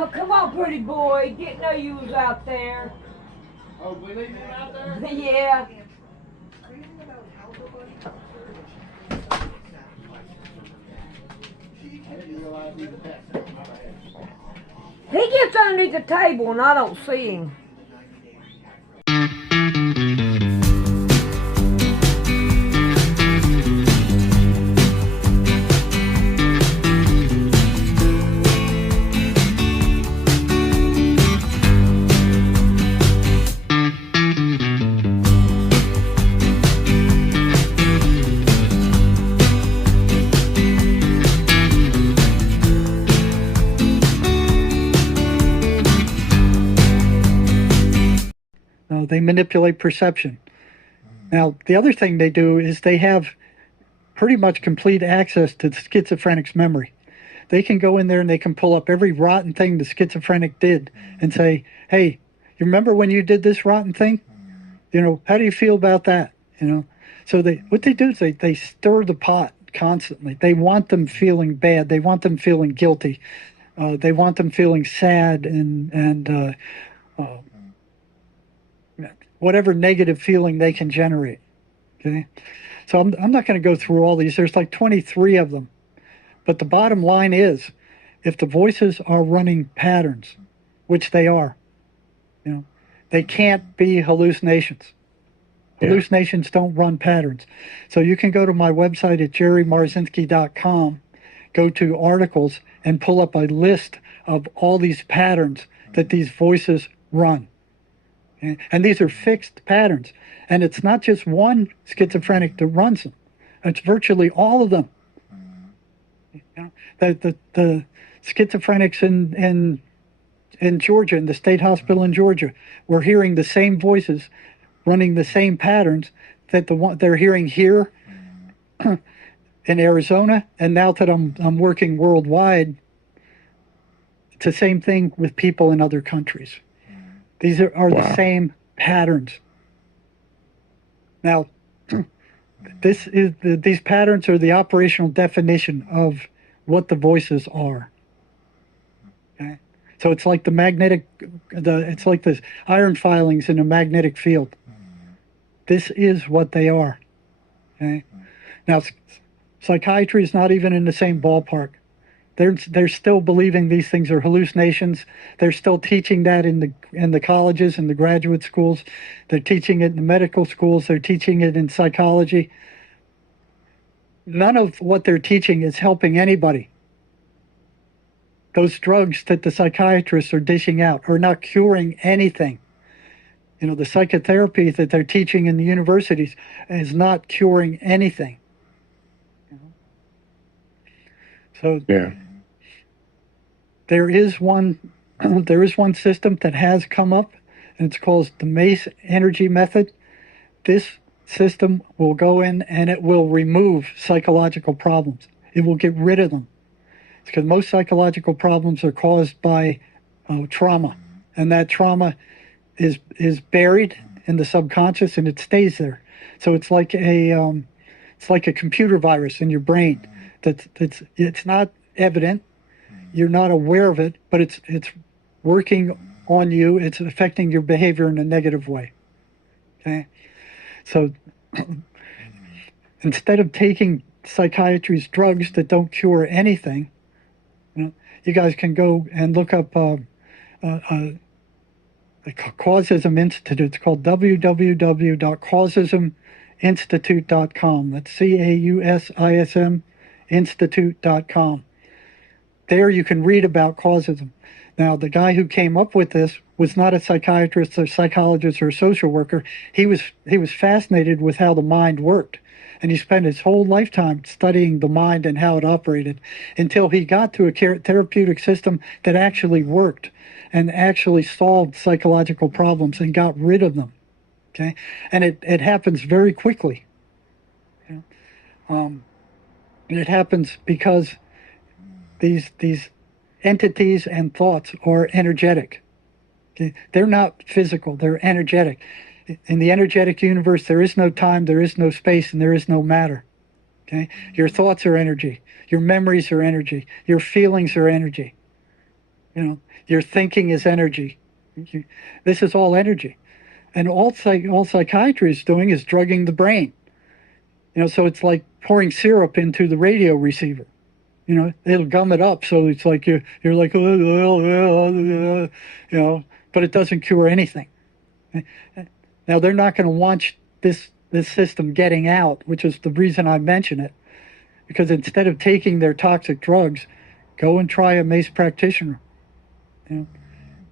Oh, come on, pretty boy. Didn't know you was out there. Oh, we leaving him out there? Yeah. I didn't realize he was that. My bad. He gets underneath the table and I don't see him. They manipulate perception. Now, the other thing they do is they have pretty much complete access to the schizophrenic's memory. They can go in there and they can pull up every rotten thing the schizophrenic did and say, hey, you remember when you did this rotten thing? You know, how do you feel about that? You know, so what they do is they stir the pot constantly. They want them feeling bad. They want them feeling guilty. They want them feeling sad and whatever negative feeling they can generate. Okay, so I'm not going to go through all these. There's like 23 of them, but the bottom line is, if the voices are running patterns, which they are, you know, they can't be hallucinations. Yeah. Hallucinations don't run patterns. So you can go to my website at jerrymarzinsky.com, go to articles, and pull up a list of all these patterns that these voices run. And these are fixed patterns. And it's not just one schizophrenic that runs them. It's virtually all of them. You know, the schizophrenics in Georgia, in the state hospital in Georgia, were hearing the same voices, running the same patterns that they're hearing here in Arizona. And now that I'm working worldwide, it's the same thing with people in other countries. These are wow. The same patterns. Now, these patterns are the operational definition of what the voices are. Okay, so it's like it's like the iron filings in a magnetic field. This is what they are. Okay, now psychiatry is not even in the same ballpark. They're still believing these things are hallucinations. They're still teaching that in the colleges and the graduate schools. They're teaching it in the medical schools. They're teaching it in psychology. None of what they're teaching is helping anybody. Those drugs that the psychiatrists are dishing out are not curing anything. You know, the psychotherapy that they're teaching in the universities is not curing anything. So yeah. There is one system that has come up, and it's called the MACE energy method. This system will go in and it will remove psychological problems. It will get rid of them. It's because most psychological problems are caused by trauma, and that trauma is buried in the subconscious and it stays there. So it's like a computer virus in your brain. It's not evident. You're not aware of it, but it's working on you. It's affecting your behavior in a negative way. Okay, so instead of taking psychiatry's drugs that don't cure anything, you guys can go and look up the Causism Institute. It's called www.causisminstitute.com. That's CAUSISM institute.com. There you can read about causism. Now, the guy who came up with this was not a psychiatrist or psychologist or social worker. He was fascinated with how the mind worked. And he spent his whole lifetime studying the mind and how it operated until he got to a therapeutic system that actually worked and actually solved psychological problems and got rid of them. Okay? And it happens very quickly. Okay? And it happens because these entities and thoughts are energetic. Okay? They're not physical, they're energetic. In the energetic universe, there is no time, there is no space, and there is no matter. Okay? Your thoughts are energy. Your memories are energy. Your feelings are energy. You know, your thinking is energy. This is all energy. And all psychiatry is doing is drugging the brain. You know, so it's like pouring syrup into the radio receiver. You know, it'll gum it up, so it's like you're like, you know, but it doesn't cure anything. Now they're not going to want this system getting out, which is the reason I mention it, because instead of taking their toxic drugs, go and try a MACE practitioner. You know,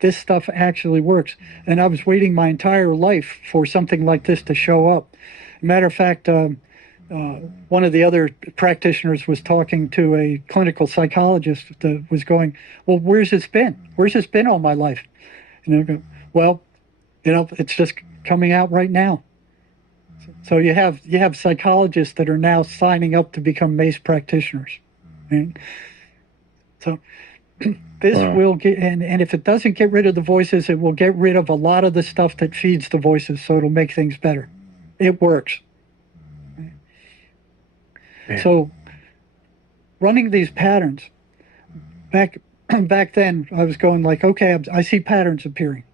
this stuff actually works, and I was waiting my entire life for something like this to show up. Matter of fact, one of the other practitioners was talking to a clinical psychologist that was going, well, where's this been? Where's this been all my life? And they go, well, you know, it's just coming out right now. So you have psychologists that are now signing up to become MACE practitioners. Right? So this will get, and if it doesn't get rid of the voices, it will get rid of a lot of the stuff that feeds the voices, so it'll make things better. It works. So running these patterns, back then I was going like, okay, I see patterns appearing.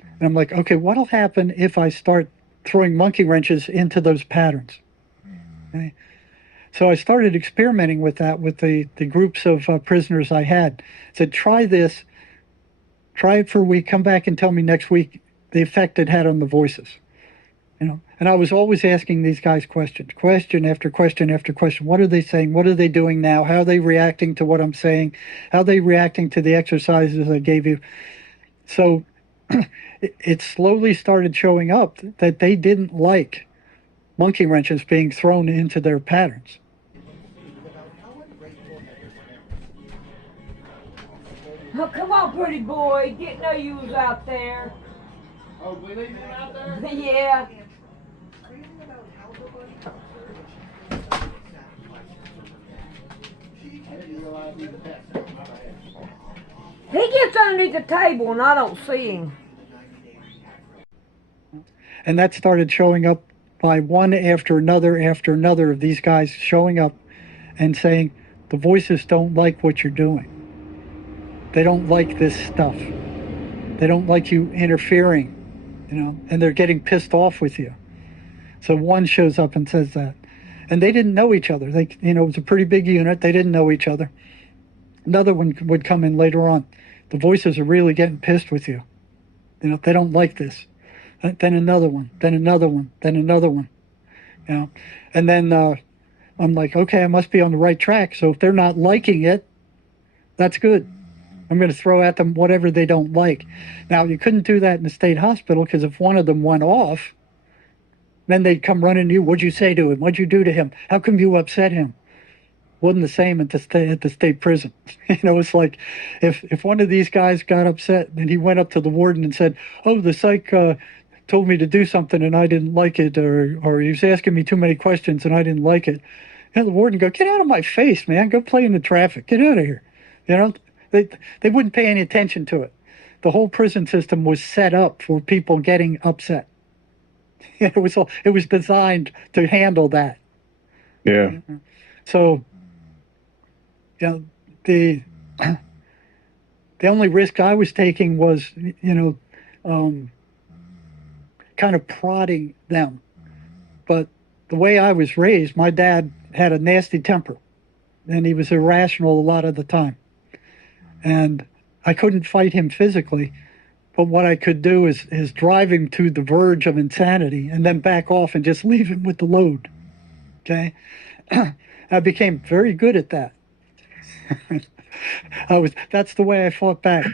And I'm like, okay, what'll happen if I start throwing monkey wrenches into those patterns? Okay. So I started experimenting with that with the groups of prisoners I had. I said, try this, try it for a week, come back and tell me next week the effect it had on the voices. You know, and I was always asking these guys questions, question after question after question. What are they saying? What are they doing now? How are they reacting to what I'm saying? How are they reacting to the exercises I gave you? So it slowly started showing up that they didn't like monkey wrenches being thrown into their patterns. Oh, come on, pretty boy. Didn't know you was out there. Oh, we leaving him out there? Yeah. I didn't realize he was that. My bad. He gets underneath the table and I don't see him. And that started showing up by one after another of these guys showing up and saying, the voices don't like what you're doing. They don't like this stuff. They don't like you interfering, you know, and they're getting pissed off with you. So one shows up and says that. And they didn't know each other. They, you know, it was a pretty big unit. They didn't know each other. Another one would come in later on. The voices are really getting pissed with you. You know, they don't like this. Then another one, then another one, then another one. You know, and then I'm like, okay, I must be on the right track. So if they're not liking it, that's good. I'm going to throw at them whatever they don't like. Now, you couldn't do that in the state hospital, because if one of them went off, then they'd come running to you. What'd you say to him? What'd you do to him? How come you upset him? Wasn't the same at the state prison. You know, it's like if one of these guys got upset and he went up to the warden and said, oh, the psych told me to do something and I didn't like it, or he was asking me too many questions and I didn't like it. And the warden go, get out of my face, man. Go play in the traffic. Get out of here. You know, they wouldn't pay any attention to it. The whole prison system was set up for people getting upset. It was designed to handle that. Yeah. So, you know, the only risk I was taking was, you know, kind of prodding them. But the way I was raised, my dad had a nasty temper, and he was irrational a lot of the time. And I couldn't fight him physically, but what I could do is drive him to the verge of insanity and then back off and just leave him with the load. Okay? I became very good at that. That's the way I fought back.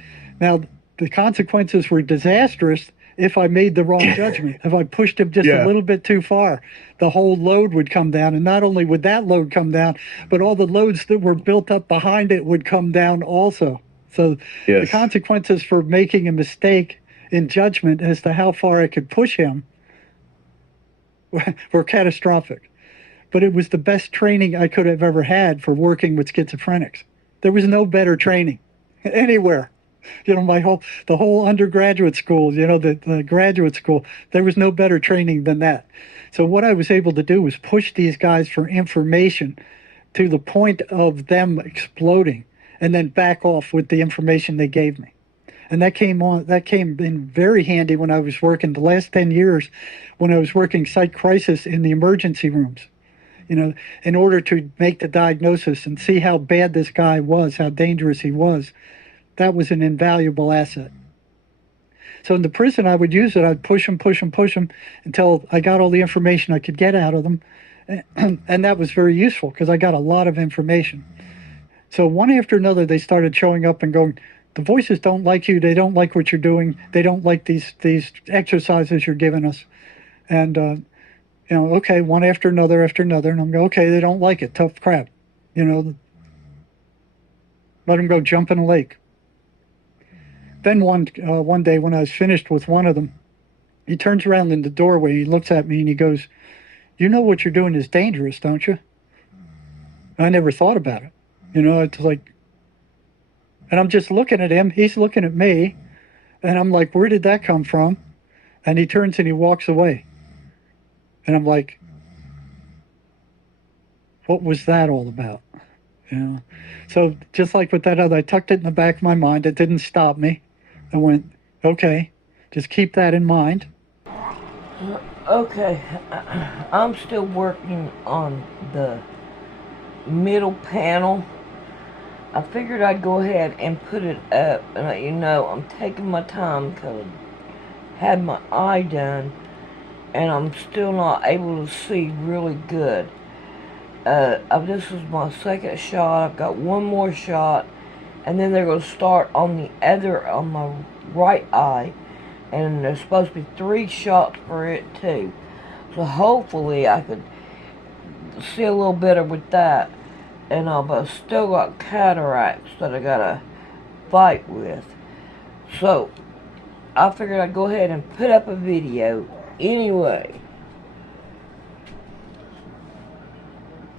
Now, the consequences were disastrous if I made the wrong judgment. If I pushed him just a little bit too far, the whole load would come down. And not only would that load come down, but all the loads that were built up behind it would come down also. So the consequences for making a mistake in judgment as to how far I could push him were catastrophic. But it was the best training I could have ever had for working with schizophrenics. There was no better training anywhere. You know, the whole undergraduate school, you know, the graduate school, there was no better training than that. So what I was able to do was push these guys for information to the point of them exploding and then back off with the information they gave me. And that came in very handy when I was working the last 10 years, when I was working psych crisis in the emergency rooms, in order to make the diagnosis and see how bad this guy was, how dangerous he was. That was an invaluable asset. So in the prison, I would use it. I'd push them until I got all the information I could get out of them. And that was very useful because I got a lot of information. So one after another, they started showing up and going, the voices don't like you. They don't like what you're doing. They don't like these exercises you're giving us. And, okay, one after another. And I'm going, okay, they don't like it. Tough crap. Let them go jump in a lake. Then one day when I was finished with one of them, he turns around in the doorway. He looks at me and he goes, you know what you're doing is dangerous, don't you? I never thought about it. It's like, and I'm just looking at him. He's looking at me. And I'm like, where did that come from? And he turns and he walks away. And I'm like, what was that all about? So just like with that other, I tucked it in the back of my mind. It didn't stop me. I went, okay, just keep that in mind. Okay, I'm still working on the middle panel. I figured I'd go ahead and put it up and let you know I'm taking my time because I had my eye done and I'm still not able to see really good. This is my second shot. I've got one more shot, and then they're going to start on my right eye, and there's supposed to be 3 shots for it too. So hopefully I could see a little better with that. But I still got cataracts that I gotta fight with. So I figured I'd go ahead and put up a video anyway.